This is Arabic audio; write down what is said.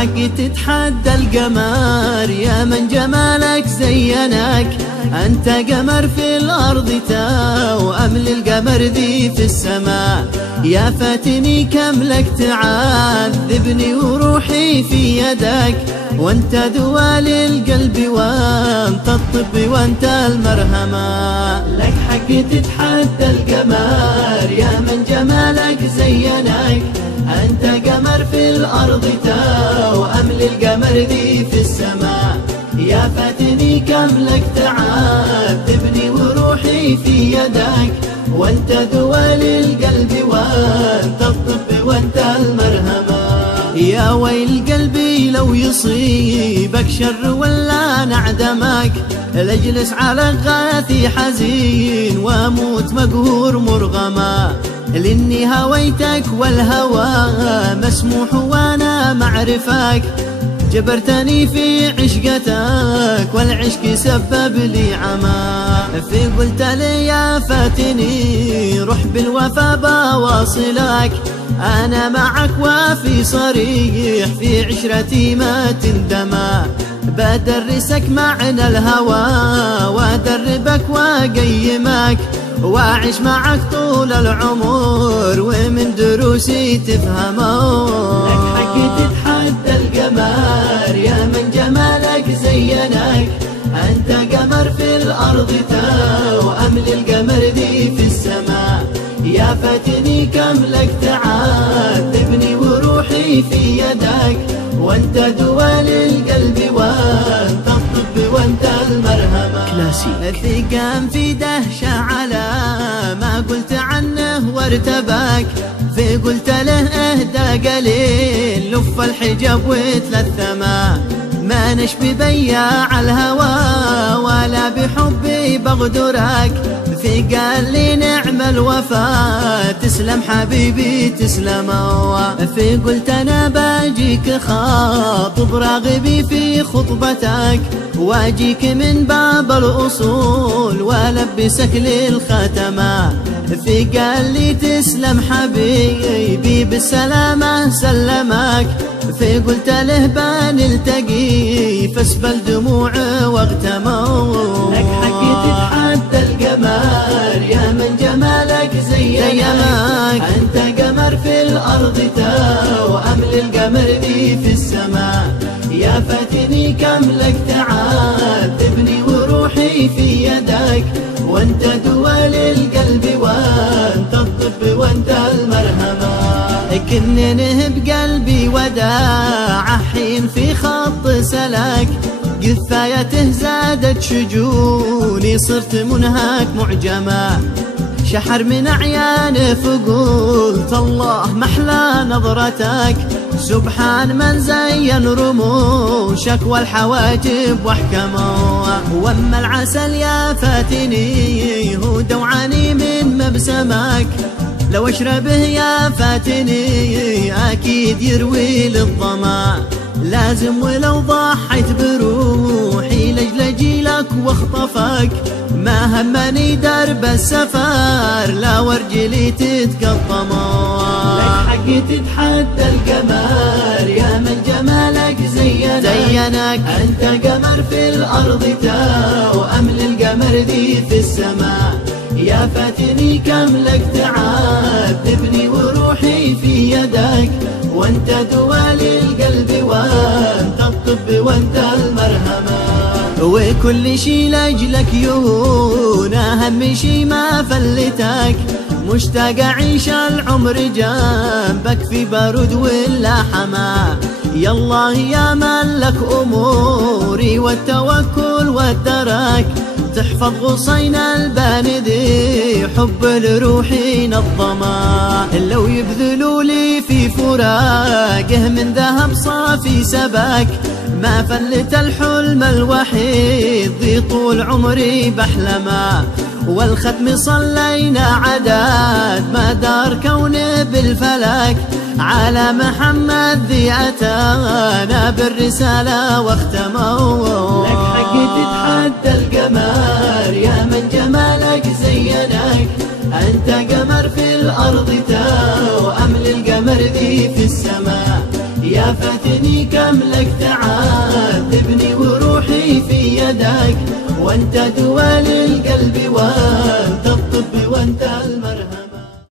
حق تتحدى القمر يا من جمالك زينك. أنت قمر في الأرض توأم للقمر ذي في السماء. يا فاتني كم لك تعذبني وروحي في يدك. وانت دوا للقلب وانت الطب وانت المرهمة. لك حق تتحدى القمر يا من جمالك زينك. أنت قمر في الأرض توأم للقمر ذي في السماء. يا فاتني كم لك تعذبني وروحي في يدك. وانت دوا للقلب وانت الطب وانت المرهمة. يا ويل قلبي لو يصيبك شر ولا نعدمك. لاجلس على غاثي حزين واموت مقهور مرغما. لاني هويتك والهوى مسموح وانا معرفك. جبرتني في عشقتك والعشق سبب لي عمى. في قلت لي يا فاتني روح بالوفا بواصلك. أنا معك وفي صريح في عشرتي ما تندمى. بدرسك معنى الهوى وأدربك وأقيمك. وأعيش معك طول العمر ومن دروسي تفهمه. لك حق تتحدى القمر يا من جمالك زينك. أنت قمر في الأرض توأم للقمر ذي في السماء. يا فاتني كم لك تعذبني وروحي في يدك. وانت دوا للقلب وانت الطب وانت المرهمة. كلاسيك قام في دهشة على ما قلت عنه وارتبك. في قلت له اهدى قليل لف الحجاب وتلثما. ما نشبي بياع الهوى ولا بحبي بغدرك. في قال لي نعم الوفا تسلم حبيبي تسلم. في قلت انا باجيك خاطب راغبي في خطبتك. واجيك من باب الاصول والبسك للختمه. في قال لي تسلم حبيبي بالسلامه سلمك. في قلت له بنلتقي فاسبل دموع واغتموا. لك حق تتحدى القمر يا من جمالك زينك. أنت قمر في الأرض توأم للقمر ذي في السماء. يا فاتني كم لك تعذبني وروحي في يدك. وانت دوا للقلب وانت الطب وانت المرهمة. كن نهب قلبي وداع حين في خط سلك. قفايته زادت شجوني صرت منهك معجمة. شحر من عيانه فقلت الله محلى نظرتك. سبحان من زين رموشك والحواجب واحكمه. واما العسل يا فاتني هو دوعاني من مبسمك. لو اشربه يا فاتني اكيد يروي للظما. لازم ولو ضحيت بروحي لاجل جيلك واخطفك. ما همني درب السفر لا ورجلي تتقطموا. لك حق تتحدى القمر يا من جمالك زينك. أنت قمر في الأرض توأم للقمر ذي في السماء. يا فاتني كم لك تعذبني وروحي في يدك. وانت دوا للقلب وانت الطب وانت المرهمة. وكل شي لاجلك يهون اهم شي ما فلتك. مشتاق اعيش العمر جنبك في بارود ولا حما. يالله يا من لك اموري والتوكل والدرك. تحفظ غصين الباندي حب لروحي نظما. لو يبذلوا لي في فراقه من ذهب صافي سبك. ما فلت الحلم الوحيد ذي طول عمري بحلمه. والختم صلينا عداد ما دار كونه بالفلك. على محمد ذي أتانا بالرسالة واختموا. لك حق تتحدى القمر يا من جمالك زينك. أنت قمر في الأرض توأم للقمر ذي في السماء. يا فاتني كم لك تعذبني وروحي في يدك، وانت دوا للقلب وانت الطب وانت المرهم.